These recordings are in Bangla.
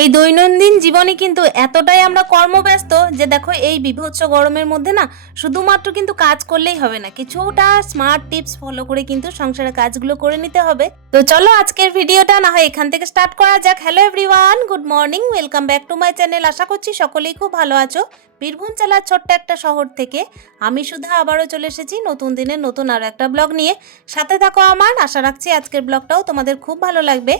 এই দৈনন্দিন জীবনে কিন্তু এতটাই আমরা কর্মব্যস্ত যে দেখো এই বিভৎস গরমের মধ্যে না শুধুমাত্র কিন্তু কাজ করলেই হবে না, কিছুটা স্মার্ট টিপস ফলো করে কিন্তু সংসারের কাজগুলো করে নিতে হবে। তো চলো আজকের ভিডিওটা না হয় এখান থেকে স্টার্ট করা যাক। Hello everyone good morning welcome back to my channel আশা করছি সকলেই খুব ভালো আছো। বীরভূম জেলার ছোট্ট একটা শহর থেকে আমি সুধা আবারও চলে এসেছি নতুন দিনের নতুন আর একটা ব্লগ নিয়ে। সাথে থাকো আমার, আশা রাখছি আজকের ব্লগটাও তোমাদের খুব ভালো লাগবে।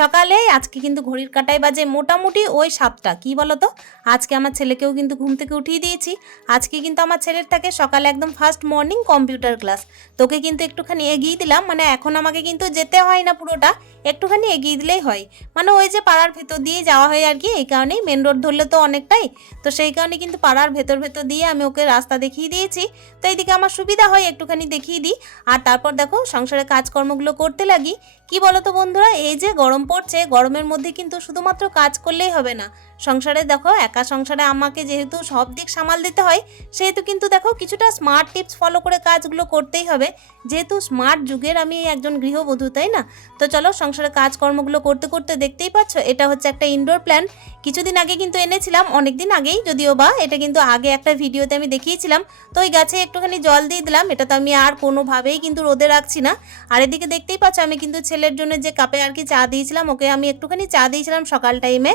সকালে আজকে কিন্তু ঘড়ির কাটায় বাজে মোটামুটি ওই সাতটা, কি বলো তো আজকে আমার ছেলেকেও কিন্তু ঘুম থেকে উঠিয়ে দিয়েছি। আজকে কিন্তু আমার ছেলের থাকে সকালে একদম ফার্স্ট মর্নিং কম্পিউটার ক্লাস তোকে কিন্তু একটুখানি এগিয়ে দিলাম মানে এখন আমাকে কিন্তু যেতে হয় না পুরোটা, একটুখানি এগিয়ে দিলেই হয়। মানে ওই যে পাড়ার ভেতর দিয়ে যাওয়া হয় আর কি, এই কারণেই মেন রোড ধরলে তো অনেকটাই, তো সেই কারণে কিন্তু পাড়ার ভেতর ভেতর দিয়ে আমি ওকে রাস্তা দেখিয়ে দিয়েছি। তো এইদিকে আমার সুবিধা হয় একটুখানি দেখিয়ে দিই। আর তারপর দেখো সংসারে কাজকর্মগুলো করতে লাগি। কি বলো তো বন্ধুরা, এই যে গরম পড়ছে, গরমের মধ্যে কিন্তু শুধুমাত্র কাজ করলেই হবে না। সংসারে দেখো, একা সংসারে আমাকে যেহেতু সব দিক সামাল দিতে হয়, সেহেতু কিন্তু দেখো কিছুটা স্মার্ট টিপস ফলো করে কাজগুলো করতেই হবে। যেহেতু স্মার্ট যুগের আমি একজন গৃহবধূ, তাই না? তো চলো সংসারে কাজকর্মগুলো করতে করতে দেখতেই পাচ্ছ, এটা হচ্ছে একটা ইনডোর প্ল্যান কিছুদিন আগে কিন্তু এনেছিলাম অনেক দিন আগেই যদিও বা, এটা কিন্তু আগে একটা ভিডিওতে আমি দেখিয়েছিলাম। তো ওই গাছে একটুখানি জল দিয়ে দিলাম, এটা তো আমি আর কোনোভাবেই কিন্তু রোদে রাখছি না। আর এদিকে দেখতেই পাচ্ছ, আমি কিন্তু ছেলের জন্য যে কাপে আর কি চা দিয়েছিলাম, ওকে আমি একটুখানি চা দিয়েছিলাম সকাল টাইমে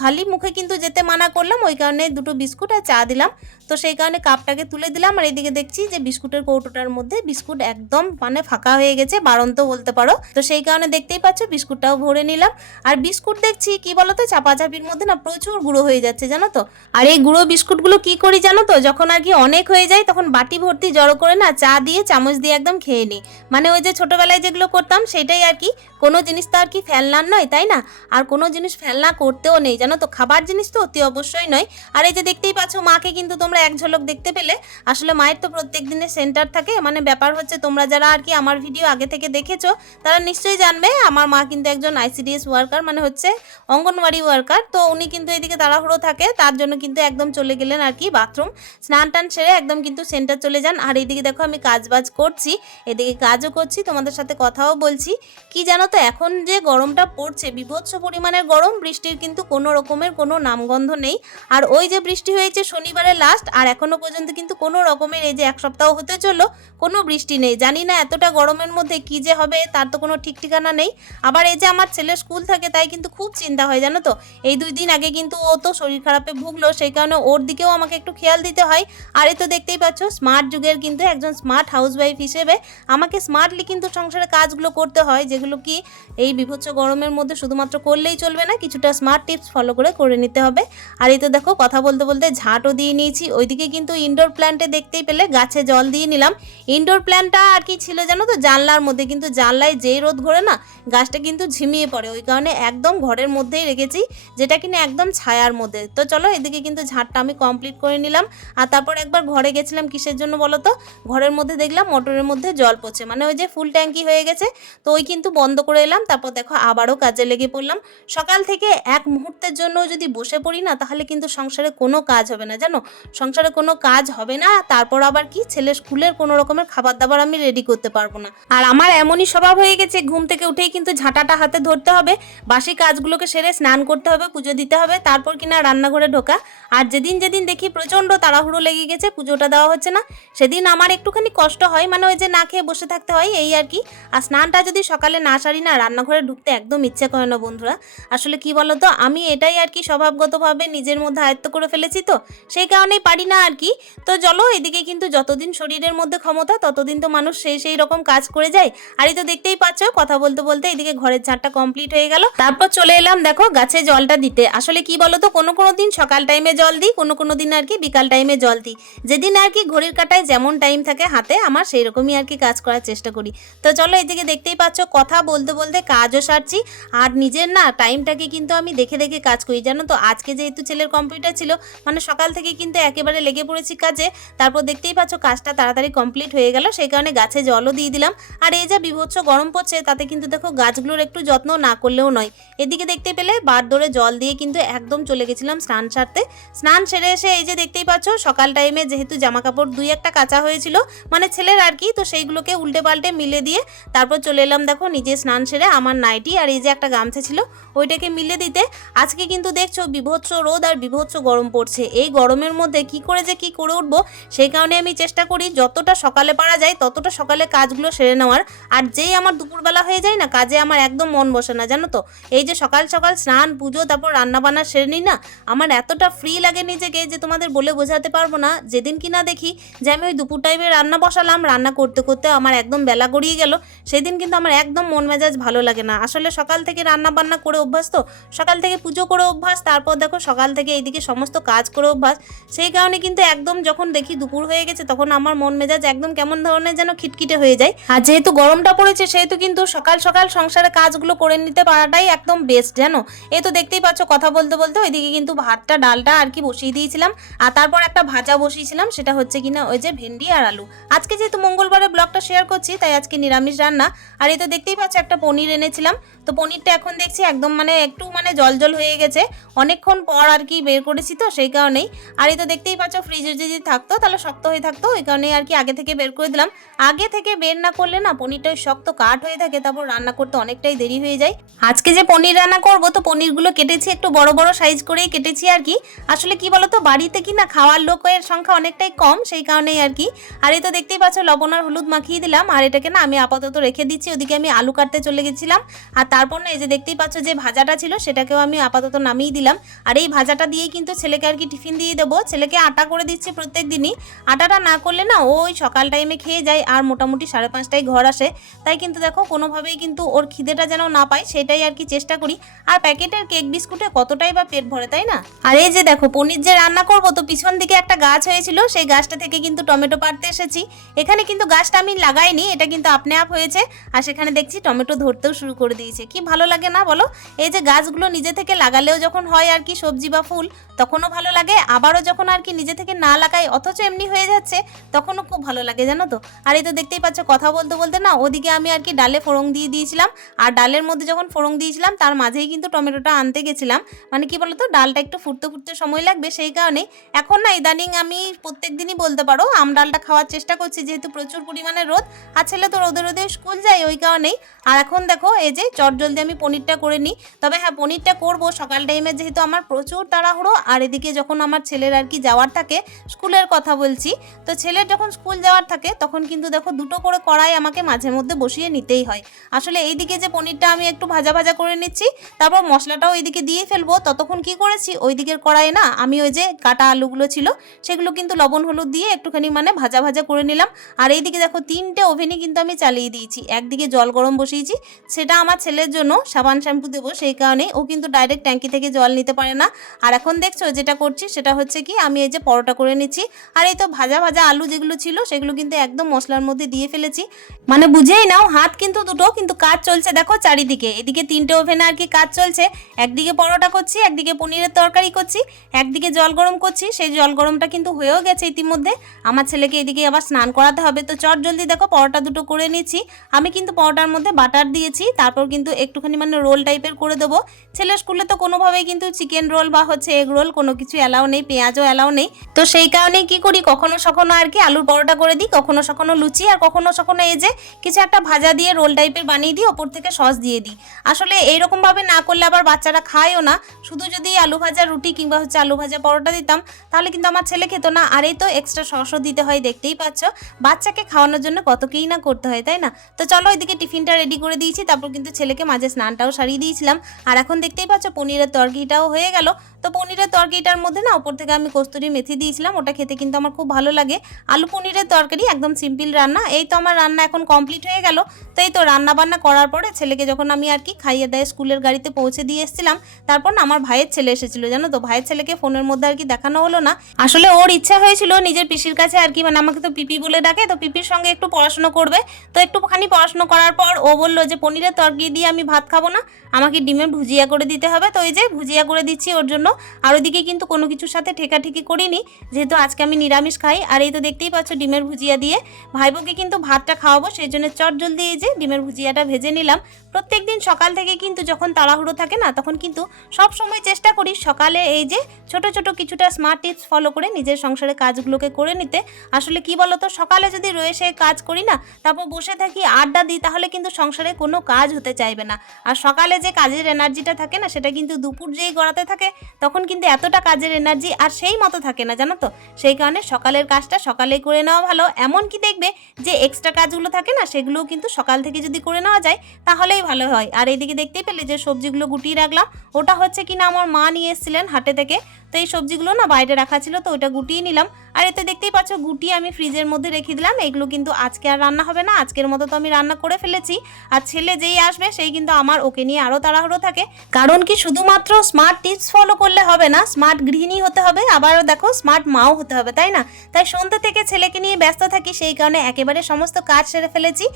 খালি মুখে কিন্তু যেতে মানা করলাম, ওই কারণে দুটো বিস্কুট আর চা দিলাম। তো সেই কারণে কাপটাকে তুলে দিলাম, আর এদিকে দেখছি যে বিস্কুটের কৌটোটার মধ্যে বিস্কুট একদম মানে ফাঁকা হয়ে গেছে বারন্ত বলতে পারো। তো সেই কারণে দেখতেই পাচ্ছ বিস্কুটটাও ভরে নিলাম। আর বিস্কুট দেখছি কি বলতো, চাপাচাপির মধ্যে না প্রচুর গুঁড়ো হয়ে যাচ্ছে, জানো তো। আর এই গুঁড়ো বিস্কুটগুলো কি করি জানো তো, যখন আর কি অনেক হয়ে যায়, তখন বাটি ভর্তি জড়ো করে না চা দিয়ে, চামচ দিয়ে একদম খেয়ে নিই। মানে ওই যে ছোটবেলায় যেগুলো করতাম, সেটাই আর কি কোনো জিনিস তো আর কি ফেলনার নয়, তাই না? আর কোনো জিনিস ফেলনা করতেও নেই, জানো তো? খাবার জিনিস তো অতি অবশ্যই নয়। আর এই যে দেখতেই পাচ্ছ, মাকে কিন্তু তোমরা এক ঝলক দেখতে পেলে। আসলে মায়ের তো প্রত্যেক দিনের সেন্টার থাকে। মানে ব্যাপার হচ্ছে, তোমরা যারা আর কি আমার ভিডিও আগে থেকে দেখেছ, তারা নিশ্চয়ই জানবে, আমার মা কিন্তু একজন আইসিডিএস ওয়ার্কার মানে হচ্ছে অঙ্গনওয়াড়ি ওয়ার্কার তো উনি কিন্তু এদিকে তাড়াহুড়ো থাকে, তার জন্য কিন্তু একদম চলে গেলেন আর কি বাথরুম স্নান টান সেরে একদম কিন্তু সেন্টার চলে যান। আর এইদিকে দেখো, আমি কাজ বাজ করছি। এদিকে কাজও করছি, তোমাদের সাথে কথাও বলছি। কি জানো তো, এখন যে গরমটা পড়ছে, বিভৎস পরিমাণের গরম, বৃষ্টির কিন্তু কোনো রকমের কোনো নামগন্ধ নেই। আর ওই যে বৃষ্টি হয়েছে শনিবারে লাস্ট আর এখনও পর্যন্ত কিন্তু কোনো রকমের এই যে এক সপ্তাহ হতে চলল, কোনো বৃষ্টি নেই। জানি না এতটা গরমের মধ্যে কি যে হবে, তার তো কোনো ঠিক ঠিকানা নেই। আবার এই যে আমার ছেলে স্কুল থাকে, তাই কিন্তু খুব চিন্তা হয়, জানো তো? এই দুই দিন আগে কিন্তু ও তো শরীর খারাপে ভুগলো, সেই কারণে ওর দিকেও আমাকে একটু খেয়াল দিতে হয়। আর এই তো দেখতেই পাচ্ছ স্মার্ট যুগের কিন্তু একজন স্মার্ট হাউসওয়াইফ হিসেবে আমাকে স্মার্টলি কিন্তু সংসারে কাজগুলো করতে হয়, যেগুলো কি, এই বিভৎস গরমের মধ্যে শুধুমাত্র করলেই চলবে না, কিছুটা স্মার্ট টিপস ফলো করে করে নিতে হবে। আর এই তো দেখো, কথা বলতে বলতে ঝাঁটও দিয়ে নিয়েছি। ওইদিকে কিন্তু ইনডোর প্ল্যান্টে দেখতেই পেলে গাছে জল দিয়ে নিলাম। ইনডোর প্ল্যান্টটা আর কি ছিল জানো তো, জানলার মধ্যে, কিন্তু জানলায় যেই রোদ ঘোরে না, গাছটা কিন্তু ঝিমিয়ে পড়ে। ওই কারণে একদম ঘরের মধ্যেই রেখেছি, যেটা কিনা একদম ছায়ার মধ্যে। তো চলো, এদিকে কিন্তু ঝাঁটটা আমি কমপ্লিট করে নিলাম। আর তারপর একবার ঘরে গেছিলাম, কিসের জন্য বলো তো? ঘরের মধ্যে দেখলাম মোটরের মধ্যে জল পড়ছে। মানে ওই যে ফুল ট্যাঙ্কি হয়ে গেছে। তো ওই কিন্তু বন্ধ করে এলাম, তারপর দেখো আবারও কাজে লেগে পড়লাম। সকাল থেকে এক মুহূর্তের জন্য যদি বসে পড়ি না, তাহলে কিন্তু সংসারে কোনো কাজ হবে না, জানো? সংসারে কোনো কাজ হবে না, তারপর আবার কি? ছেলে স্কুলের কোনো রকমের খাবার দাবার আমি রেডি করতে পারব না। আর আমার এমনই স্বভাব হয়ে গেছে, ঘুম থেকে উঠেই কিন্তু ঝাঁটাটা হাতে ধরতে হবে, বাসি কাজগুলোকে সেরে স্নান করতে হবে, পুজো দিতে হবে, তারপর কিনা রান্নাঘরে ঢোকা। আর যেদিন যেদিন দেখি প্রচণ্ড তাড়াহুড়ো লেগে গেছে, পুজোটা দেওয়া হচ্ছে না, সেদিন আমার একটুখানি কষ্ট হয় মানে ওই যে না খেয়ে বসে থাকতে হয়, এই আর কি। আর স্নানটা যদি সকালে না সারি না রান্নাঘরে ঢুকতে একদম ইচ্ছে করে না বন্ধুরা। আসলে কি বলো তো আমি এটাই আর কি স্বভাবগতভাবে নিজের মধ্যে আয়ত্ত করে ফেলেছি তো, সেই কারণেই পারি না আর কি। তো চলো, এদিকে কিন্তু যতদিন শরীরের মধ্যে ক্ষমতা, ততদিন তো মানুষ সেই সেই রকম কাজ করে যায়। আর এই তো দেখতেই পাচ্ছ, কথা বলতে বলতে এদিকে ঘরের ঝাড়টা কমপ্লিট হয়ে গেল। তারপর চলে এলাম দেখো গাছে জলটা দিতে। আসলে কি বলো তো কোনো কোনো দিন সকাল টাইমে জল দিই, কোনো কোনো দিন আর কি বিকাল টাইমে জল দিই। যেদিন আর কি ঘড়ির কাটায় যেমন টাইম থাকে হাতে, আমার সেই রকমই আর কি কাজ করার চেষ্টা করি। তো চলো এদিকে দেখতেই পাচ্ছ, কথা বলতে বলতে কাজও সারছি। আর নিজের না টাইমটাকে কিন্তু আমি দেখে দেখে কাজ করি, জানো তো? আজকে যেহেতু ছেলের কম্পিউটার ছিল মানে সকাল থেকে কিন্তু একেবারে লেগে পড়েছি কাজে। তারপর দেখতেই পাচ্ছ কাজটা তাড়াতাড়ি কমপ্লিট হয়ে গেল, সেই কারণে গাছে জলও দিয়ে দিলাম। আর এই যা বিভৎস গরম পড়ছে, তাতে কিন্তু দেখো গাছগুলোর একটু যত্ন না করলেও নয়। এদিকে দেখতে পেলে বার ধরে জল দিয়ে কিন্তু একদম চলে গেছিলাম স্নান সারতে। স্নান সেরে এসে এই যে দেখতেই পাচ্ছ, সকাল টাইমে যেহেতু জামা কাপড় দুই একটা কাঁচা হয়েছিল মানে ছেলের আর কি, তো সেইগুলোকে উল্টে পাল্টে মিলে দিয়ে তারপর চলে এলাম দেখো নিজে স্নান সেরে আমার নাইটি আর এই যে একটা গামছা ছিল, ওইটাকে মিলে দিতে। আজকে কিন্তু দেখছ বিভৎস রোদ আর বিভৎস গরম পড়ছে। এই গরমের মধ্যে কি করে যে কি করে উঠবো, সেই কারণে আমি চেষ্টা করি যতটা সকালে পারা যায় ততটা সকালে কাজগুলো সেরে নেওয়ার। আর যেই আমার দুপুরবেলা হয়ে যায় না, কাজে আমার একদম মন বসে না, জানো তো? এই যে সকাল সকাল স্নান, পুজো, তারপর রান্না বান্না সেরে নিই না, আমার এতটা ফ্রি লাগে নিজেকে যে তোমাদের বলে বোঝাতে পারব না। যেদিন কি না দেখি যে আমি ওই দুপুর টাইমে রান্না বসালাম, রান্না করতে করতে আমার একদম বেলা গড়িয়ে গেল। সেদিন কিন্তু আমার একদম মন মেজাজ ভালো লাগে না। আসলে সকাল থেকে রান্না বান্না করে অভ্যাস তো, সকাল থেকে পুজো করে অভ্যাস, তারপর দেখো সকাল থেকে এইদিকে সমস্ত কাজ করে অভ্যাস। সেই কারণে কিন্তু একদম যখন দেখি দুপুর হয়ে গেছে, তখন আমার মন মেজাজ একদম কেমন ধরনের যেন খিটখিটে হয়ে যায়। আর যেহেতু গরমটা পড়েছে, সেহেতু কিন্তু সকাল সকাল সংসারে কাজগুলো করে নিতে পারাটাই একদম বেস্ট জানো? এই তো দেখতেই পাচ্ছ কথা বলতে বলতে ওইদিকে কিন্তু ভাতটা, ডালটা আর কি বসিয়ে দিয়েছিলাম। আর তারপর একটা ভাজা বসিয়েছিলাম, সেটা হচ্ছে কিনা ওই যে ভেন্ডি আর আলু। আজকে যেহেতু মঙ্গলবারে ব্লগটা শেয়ার করছি, তাই আজকে নিরামিষ রান্না। আর এই তো দেখতেই পাচ্ছ একটা পনির এনেছিলাম। তো পনিরটা এখন দেখছি একদম মানে একটু মানে জল জল হয়ে গেছে। অনেকক্ষণ পর আর কি বের করেছি তো, সেই কারণেই। আর এই তো দেখতেই পাচ্ছ ফ্রিজে যদি থাকতো, তাহলে শক্ত হয়ে থাকতো, ওই কারণেই আর কি আগে থেকে বের করে দিলাম। আগে থেকে বের না করলে না পনিরটা শক্ত কাঠ হয়ে থাকে, তারপর রান্না করতে অনেকটাই দেরি হয়ে যায়। আজকে যে পনির রান্না করব, তো পনিরগুলো কেটেছি একটু বড় বড় সাইজ করেই কেটেছি আর কি। আসলে কি বলতো, বাড়িতে কি না খাওয়ার লোকের সংখ্যা অনেকটাই কম, সেই কারণেই আর কি। আর এই তো দেখতেই পাচ্ছ, লবণ আর হলুদ মাখিয়ে দিলাম। আর এটাকে না আমি আপাতত রেখে দিচ্ছি, ওদিকে আমি আলু কাটতে চলে গেছিলাম। আর তারপর না এই যে দেখতেই পাচ্ছ যে ভাজাটা ছিল, সেটাকেও আমি আপাতত নামিয়ে দিলাম। আর এই ভাজাটা দিয়েই কিন্তু ছেলেকে আর কি টিফিন দিয়ে দেবো। ছেলেকে আটা করে দিচ্ছি প্রত্যেক দিনই। আটাটা না করলে না ওই সকাল টাইমে খেয়ে যায় আর মোটামুটি সাড়ে পাঁচটায় ঘর আসে। তাই কিন্তু দেখো কোনোভাবেই কিন্তু ওর খিদেটা যেন না পায়, সেটাই আর কি চেষ্টা করি। আর প্যাকেটের কেক বিস্কুটে কতটাই বা পেট ভরে, তাই না? আর এই যে দেখো পনির যে রান্না করব, তো পিছন দিকে একটা গাছ হয়েছিল, সেই গাছটা থেকে কিন্তু টমেটো পাড়তে এসেছি। এখানে কিন্তু গাছটা আমি লাগাইনি, এটা কিন্তু আপনি আপ হয়েছে। আর সেখানে দেখছি টমেটো ধরতেও শুরু করে দিয়েছে। কি ভালো লাগে না বলো? এই যে গাছগুলো নিজে থেকে লাগালেও যখন হয় আর কি সবজি বা ফুল, তখনও ভালো লাগে। আবারও যখন আর কি নিজে থেকে না লাগাই, অথচ এমনি হয়ে যাচ্ছে, তখনও খুব ভালো লাগে, জানো তো? আর এই তো দেখতেই পাচ্ছ, কথা বলতে বলতে না, ওদিকে আমি আর কি ডালে ফোড়ং দিয়ে দিয়েছিলাম। আর ডালের মধ্যে যখন ফোড়ং দিয়েছিলাম, তার মাঝেই কিন্তু টমেটোটা আনতে গেছিলাম। মানে কি বলতো, ডালটা একটু ফুটতে ফুটতে সময় লাগবে, সেই কারণে এখন না ইদানিং আমি প্রত্যেক দিনই বলতে পারো, আম ডালটা খাওয়ার চেষ্টা করছি, যেহেতু প্রচুর পরিমাণে রোদ, আর ছেলে তো রোদে রোদে স্কুল যায়, ওই কারণেই আর এখন দেখো, এই যে চট জলদি আমি পনিরটা করে নিই। তবে হ্যাঁ পনিরটা করব। সকাল টাইমে যেহেতু আমার প্রচুর তাড়াহুড়ো, আর এদিকে যখন আমার ছেলের আর কি যাওয়ার থাকে, স্কুলের কথা বলছি, তো ছেলের যখন স্কুল যাওয়ার থাকে, তখন কিন্তু দেখো দুটো করে কড়াই আমাকে মাঝে মধ্যে বসিয়ে নিতেই হয়। আসলে এইদিকে যে পনিরটা আমি একটু ভাজা ভাজা করে নিচ্ছি, তারপর মশলাটাও ওইদিকে দিয়ে ফেলব। ততক্ষণ কি করেছি ওই দিকের কড়াইয়ে না, আমি ওই যে কাটা আলুগুলো ছিল, সেগুলো কিন্তু লবণ হলুদ দিয়ে একটুখানি মানে ভাজা ভাজা করে নিলাম। আর এইদিকে দেখো তিনটে ওভেনই কিন্তু আমি চালিয়ে দিয়েছি। একদিকে জল গরম বসিয়েছি। সেটা আমার ছেলের জন্য, সাবান শ্যাম্পু দেবো সেই কারণে ও কিন্তু ডাইরেক্ট ট্যাঙ্কি থেকে জল নিতে পারে না। আর এখন দেখছ যেটা করছি, সেটা হচ্ছে কি, আমি এই যে পরোটা করে নিচ্ছি। আর এই তো ভাজা ভাজা আলু যেগুলো ছিল, সেগুলো কিন্তু একদম মশলার মধ্যে দিয়ে ফেলেছি। মানে বুঝেই নাও, হাত কিন্তু দুটো, কিন্তু কাজ চলছে। দেখো চারিদিকে, এদিকে তিনটে ওভেনে আর কি কাজ চলছে। একদিকে পরোটা করছি, একদিকে পনিরের তরকারি করছি। একদিকে জল গরম করছি, সেই জল গরমটা কিন্তু হয়েও গেছে ইতিমধ্যে। আমার ছেলেকে এদিকে আবার স্নান করাতে হবে। তো চট জলদি দেখো পরোটা দুটো করে নিচ্ছি। আমি কিন্তু পরোটার মধ্যে বাটার দিয়েছি, তারপর কিন্তু একটুখানি মানে রোল টাইপের করে দেবো। ছেলের স্কুলে তো কোনোভাবেই কিন্তু চিকেন রোল বা হচ্ছে এগ রোল কোনো কিছু অ্যালাউ নেই, পেঁয়াজও অ্যালাউ নেই। তো সেই কারণে কি করি, কখনো সখনো আর কি আলুর পরোটা করে দিই, কখনো সখনো লুচি আর কখনো সখনো এই যে কিছু একটা ভাজা দিয়ে রোল টাইপের বানিয়ে দিই, ওপর থেকে সস দিয়ে দিই। আসলে এইরকম ভাবে না করলে আবার বাচ্চারা খায়ও না। শুধু যদি আলু ভাজা রুটি কিংবা হচ্ছে আলু ভাজা পরোটা দিতাম, তাহলে কিন্তু আমার ছেলে খেতো না। আর এই তো এক্সট্রা সসও দিতে হয়, দেখতেই পাচ্ছ। বাচ্চাকে খাওয়ানোর জন্য কত কিই না করতে হয়, তাই না? তো চলো এদিকে টিফিনটা রেডি করে দিয়েছি, তারপর কিন্তু ছেলেকে মাঝে স্নানটাও সারিয়ে দিয়েছিলাম। আর এখন দেখতেই পাচ্ছ, পনিরের তরকিটাও হয়ে গেল। তো পনিরের তরকারিটার মধ্যে না, ওপর থেকে আমি কস্তুরি মেথি দিয়েছিলাম, ওটা খেতে কিন্তু আমার খুব ভালো লাগে। আলু পনিরের তরকারি, একদম সিম্পল রান্না। এই তো আমার রান্না এখন কমপ্লিট হয়ে গেল। তো এই তো রান্না বান্না করার পরে ছেলেকে যখন আমি আর কি খাইয়ে দেয় স্কুলের গাড়িতে পৌঁছে দিয়ে এসেছিলাম, তারপর না আমার ভাইয়ের ছেলে এসেছিল, জানো তো? ভাইয়ের ছেলেকে ফোনের মধ্যে আর কি দেখানো হলো না। আসলে ওর ইচ্ছা হয়েছিল নিজের পিসির কাছে আর কি মানে আমাকে তো পিপি বলে ডাকে, তো পিপির সঙ্গে একটু পড়াশোনা করবে। তো একটুখানি পড়াশোনা করার পর ও বলল যে, পনিরের তরকারি দিয়ে আমি ভাত খাব না, আমাকে ডিমের ভুজিয়া করে দিতে হবে। তো ওই যে ভুজিয়া করে দিচ্ছি ওর জন্য। আর ওইদিকে কিন্তু কোনো কিছুর সাথে ঠেকাঠেকি করিনি, যেহেতু আজকে আমি নিরামিষ খাই। আর এই তো দেখতেই পাচ্ছ ডিমের ভুজিয়া দিয়ে। ভাইবোকে কিন্তু ভাতটা খাওয়াবো, সেই জন্য চট জলদি এই যে ডিমের ভুজিয়াটা ভেজে নিলাম। প্রত্যেক দিন সকাল থেকে কিন্তু যখন তাড়াহুড়ো থাকে না, তখন কিন্তু সব সময় চেষ্টা করি সকালে এই যে ছোট ছোট কিছুটা স্মার্ট টিপস ফলো করে নিজের সংসারের কাজগুলোকে করে নিতে। আসলে কি বলতো, সকালে যদি রয়ে সে কাজ করি না, তারপর বসে থাকি আড্ডা দিই, তাহলে কিন্তু কিন্তু সংসারে কোনো কাজ হতে চাইবে না। আর সকালে যে কাজের এনার্জিটা থাকে না, সেটা কিন্তু দুপুর যেই গড়াতে থাকে, তখন কিন্তু এতটা কাজের এনার্জি আর সেই মতো থাকে না, জানো তো? সেই কারণে সকালের কাজটা সকালেই করে নেওয়া ভালো। এমন কি দেখবে যে এক্সট্রা কাজগুলো থাকে না, সেগুলোও কিন্তু সকাল থেকে যদি করে নেওয়া যায়, তাহলেই ভালো হয়। আর এইদিকে দেখতেই পেলে যে সবজিগুলো গুটিয়ে রাখলাম, ওটা হচ্ছে কিনা আমার মা নিয়ে এসেছিলেন হাটে থেকে। তো এই সবজিগুলো না বাইরে রাখা ছিল, তো ওটা গুটিয়ে নিলাম। আর এতে দেখতেই পাচ্ছ গুটিয়ে আমি ফ্রিজের মধ্যে রেখে দিলাম। এগুলো কিন্তু আজকে আর রান্না হবে না। আজকের মতো তো আমি রান্না করে ফেলেছি। আর ছেলে যেই আসবে, সেই কিন্তু আমার, ওকে নিয়ে আরও তাড়াহুড়ো থাকে। কারণ কি, শুধুমাত্র স্মার্ট টিপস ফলো করলে হবে না স্মার্ট গৃহিণী হতে হবে। আবারও দেখো স্মার্ট মাও হতে হবে, তাই না? তাই সন্ধ্যা থেকে ছেলেকে নিয়ে ব্যস্ত থাকি, সেই কারণে একেবারে সমস্ত কাজ সেরে ফেলেছি।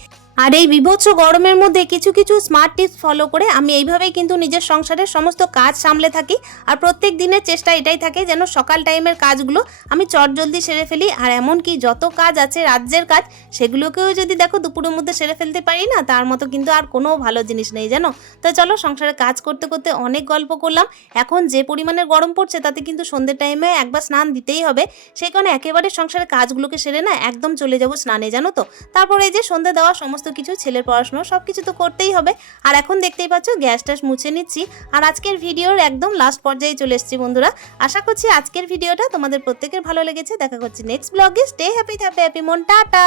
আর এই বিভৎস গরমের মধ্যে কিছু কিছু স্মার্ট টিপস ফলো করে আমি এইভাবেই কিন্তু নিজের সংসারের সমস্ত কাজ সামলে থাকি। আর প্রত্যেক দিনের চেষ্টা এটাই থাকে যেন সকাল টাইমের কাজগুলো আমি চটজলদি সেরে ফেলি। আর এমনকি যত কাজ আছে রাজ্যের কাজ, সেগুলোকেও যদি দেখো দুপুরের মধ্যে সেরে ফেলতে পারি না, তার মতো কিন্তু আর কোনো ভালো জিনিস নেই, জানো? তো চলো সংসারে কাজ করতে করতে অনেক গল্প করলাম। এখন যে পরিমাণের গরম পড়ছে তাতে কিন্তু সন্ধ্যের টাইমে একবার স্নান দিতেই হবে। সেই কারণে একেবারে সংসারের কাজগুলোকে সেরে না একদম চলে যাব স্নানে, জানো তো? তারপরে এই যে সন্ধ্যে দেওয়া সমস্ত কিছু, ছেলের পড়াশোনা সব কিছু তো করতেই হবে। আর এখন দেখতেই পাচ্ছ, গ্যাস ট্যাস মুছে নিচ্ছি। আর আজকের ভিডিওর একদম লাস্ট পর্যায়ে চলে এসেছি বন্ধুরা। আশা করছি আজকের ভিডিওটা তোমাদের প্রত্যেকের ভালো লেগেছে। দেখা করছি নেক্সট ব্লগে স্টে হ্যাপি হ্যাপি হ্যাপি মন। টাটা!